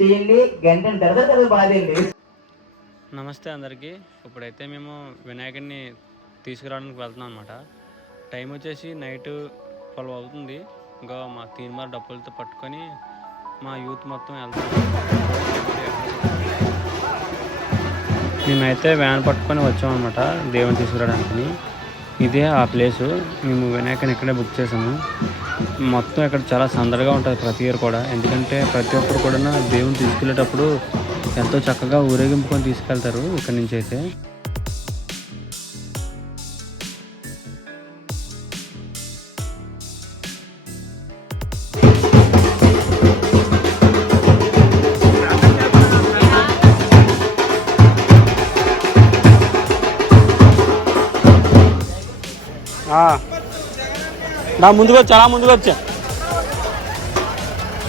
చేయండి నమస్తే అందరికీ. ఇప్పుడైతే మేము వినాయకుడిని తీసుకురావడానికి వెళ్తున్నాం అనమాట టైం వచ్చేసి నైట్ ట్వెల్వ్ అవుతుంది. ఇంకా మా తీన్మార్ డబ్బులతో పట్టుకొని మా యూత్ మొత్తం వెళ్తాం మేమైతే వ్యాన్ పట్టుకొని వచ్చామన్నమాట దేవుని తీసుకురావడానికి. ఇదే ఆ ప్లేసు. మేము వినాయకని ఇక్కడే బుక్ చేసాము. మొత్తం ఇక్కడ చాలా సందడిగా ఉంటుంది ప్రతి ఇయర్ కూడా. ఎందుకంటే ప్రతి ఒక్కరు కూడా దేవుని తీసుకెళ్ళేటప్పుడు ఎంతో చక్కగా ఊరేగింపుకొని తీసుకెళ్తారు ఇక్కడ నుంచి అయితే. నా ముందుకు వచ్చా నా ముందుకు వచ్చా.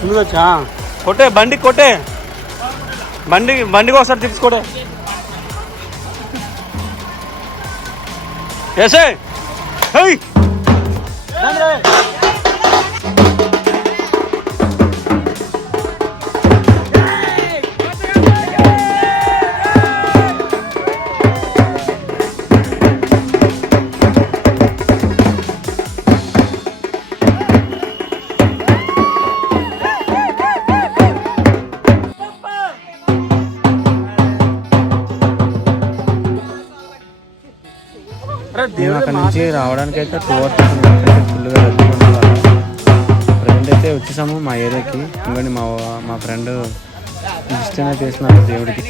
ముందుకు వచ్చా? కొట్టే బండి కొట్టే. బండి బండికి ఒకసారి కొట్టే వేసే హై మేము అక్కడ నుంచి రావడానికి అయితే టూ అవర్స్ ఫుల్గా ప్రజెంట్ అయితే వచ్చేసాము మా ఏరియాకి. ఇంకోటి మా మా ఫ్రెండ్ ఇష్టంగా చేస్తున్నారు దేవుడికి.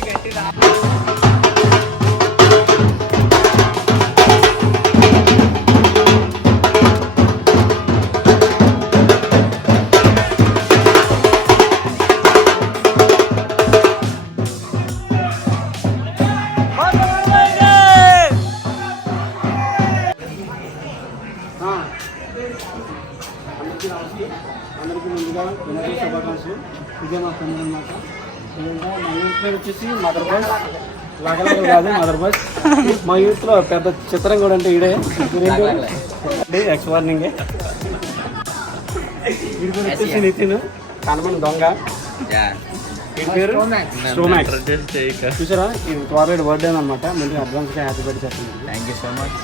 ఇదే మా ఫ్రెండ్ అనమాట యూత్ పేరు వచ్చేసి మదర్ బస్. లగలగ కాదు మదర్ బస్. మా యూత్లో పెద్ద చిత్రం కూడా అంటే ఈడే. Ex warning. వీడి పేరు వచ్చేసి నితిన్. కనమని దొంగ. చూసారా? ఇది త్వరలో బర్త్డే అనమాట ముందుగా అడ్వాన్స్గా హ్యాపీ బర్త్డే చెప్పండి. థ్యాంక్ యూ సో మచ్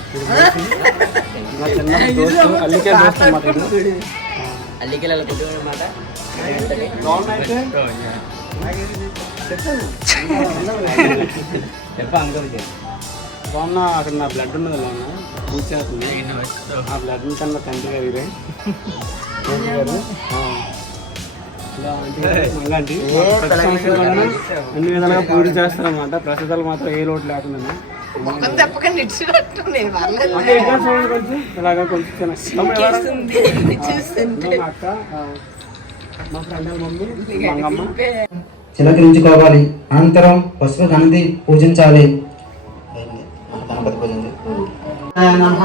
చిన్న దోస్తు అల్లికే దోస్తు అన్నమాట. కుటుంబం లోన్ అయితే లోన్న అక్కడ నా బ్లడ్ ఉన్నది లోన్న పూజ చేస్తుంది ఆ బ్లడ్ కన్నా తండ్రి గారు అన్ని విధాలుగా పూజ చేస్తారన్నమాట. ప్రసాదాలు మాత్రం ఏ లోటు లేకుండా తప్పకుండా ఇచ్చినట్టుంది చిలకరించుకోవాలి. అనంతరం పసుపు గణతి పూజించాలి. నమ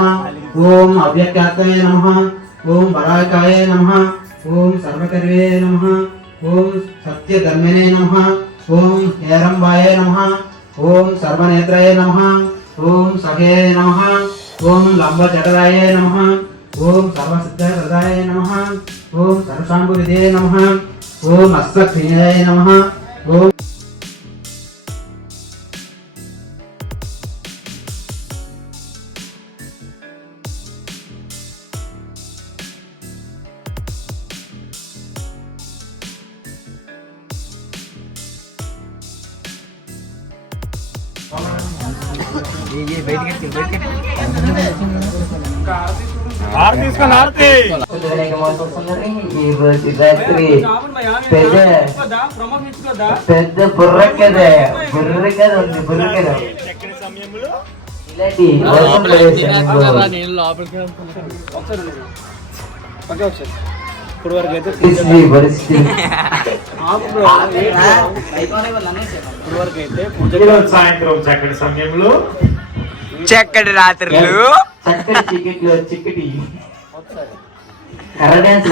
ఓం అవ్యక్తాయ నమ. ఓం వరాకాయ నమ. ఓం సర్వకర్వే నమ. ఓం సత్యధర్మినే నమ. ఓం హేరంబాయ నమ. ఓం సర్వనేత్రాయ నమ. ఓం సహే నమ. ఓం లంబజటరాయ నమ. ఓం సర్వసిద్ధహృదాయ నమ. ఓం సర్వశాంభువిదే నమ. ఓం అస్వక్షిణాయ నమ. ఓం పెద్ద పెద్ద బుర్రకద ఉంది బుర్రకద ఇప్పుడు వరకు అయితే సాయంత్రం చక్కటి సమయంలో చక్కటి రాత్రులు. చక్కటి చికెట్లు చిక్కటి కర్ర డాన్స్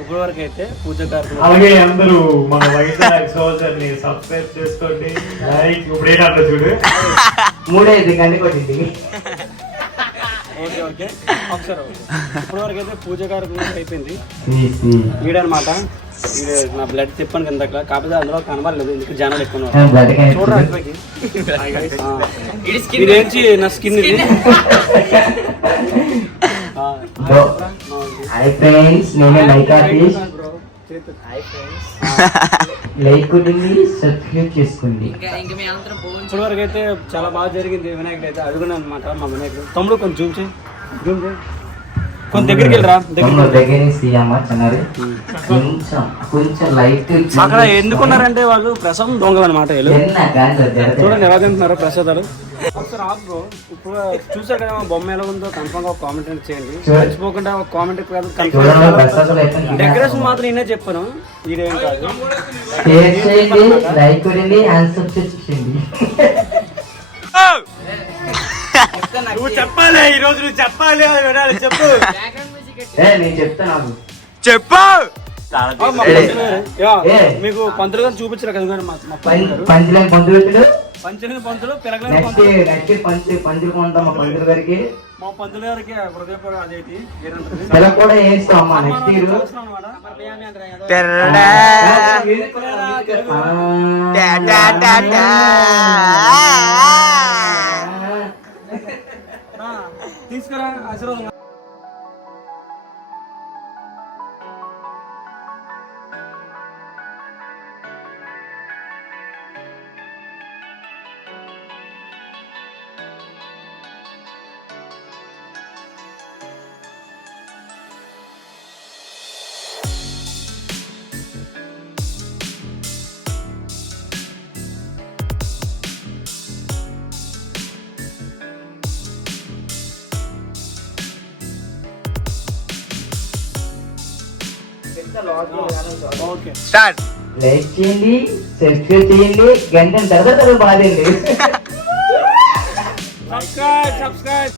ఇప్పుడు వరకు అయితే పూజ కార్యక్రమం. అలాగే అందరూ మన వైజాగ్ సోల్జర్ని సబ్స్క్రైబ్ చేసుకోండి. లైక్ ఇప్పుడేటంటే చూడు. మూడైదు గంటకి కొట్టింది. Okay okay. ఒకసారి ఓకే. ఇప్పటి వరకు అయితే పూజ కార్యక్రమం అయిపోయింది. తీసి ఈడనమాట. ఈడ నా బ్లడ్ తిప్పాను కింద కాకపోతే అందులో కనబడలేదు. ఎందుకు జనాలు ఎక్కువ. ఆ. ఇదేంటి నా. స్కిన్ ఇది. హాయ్ ఫ్రెండ్స్ నేనే లైక్ ఆర్టిస్ట్. లైక్ కొట్టింది సబ్స్క్రైబ్ చేసుకోండి. ఇప్పటి వరకు అయితే చాలా బాగా జరిగింది వినాయకుడు అయితే. అడుగునే అనమాట మా వినాయకుడు. తమ్ముడు కొంచెం జూమ్ చేయి. జూమ్ చేయి. కొంచెం దగ్గరికి వెళ్ళరా? దగ్గరికి. దగ్గర నుంచి అమ్మ చిన్నది కొంచెం కొంచెం లైట్ అక్కడ ఎందుకున్నారంటే వాళ్ళు ప్రసాదం దొంగలు అనమాట చూడండి ఎలా తింటున్నారో ప్రసాదాలు. ఒకసారి బ్రో. ఇప్పుడు చూసారు కదా మా బొమ్మ ఎలా ఉందో కన్ఫర్మ్గా ఒక కామెంట్ చేయండి. మర్చిపోకుండా ఒక కామెంట్ అయితే డెకరేషన్ మాత్రం నేనే చెప్పాను. ఇదేం కాదు. షేర్ చేయండి లైక్ కొట్టండి అండ్ సబ్స్క్రైబ్ చేయండి. నువ్వు చెప్పాలి ఈ రోజు నువ్వు చెప్పాలి అది వినాలి చెప్పు నేను చెప్తా నాకు చెప్పు. మీకు పంతులు గారు చూపించారు కదా పంచులేని పంతులు పంచలేని పంతులు నెక్స్ట్ పంతులు పంచులు కొంటాం మా పంతులు గారికి మా పంతులు గారికి హృదయపూర్వ అదేంటి? పిల్ల కూడా వేస్తాం అమ్మా next year 들어간 okay start like చేయండి సబ్స్క్రైబ్ చేయండి గంట తర్వాత బాధండి సబ్స్క్రైబ్ సబ్స్క్రైబ్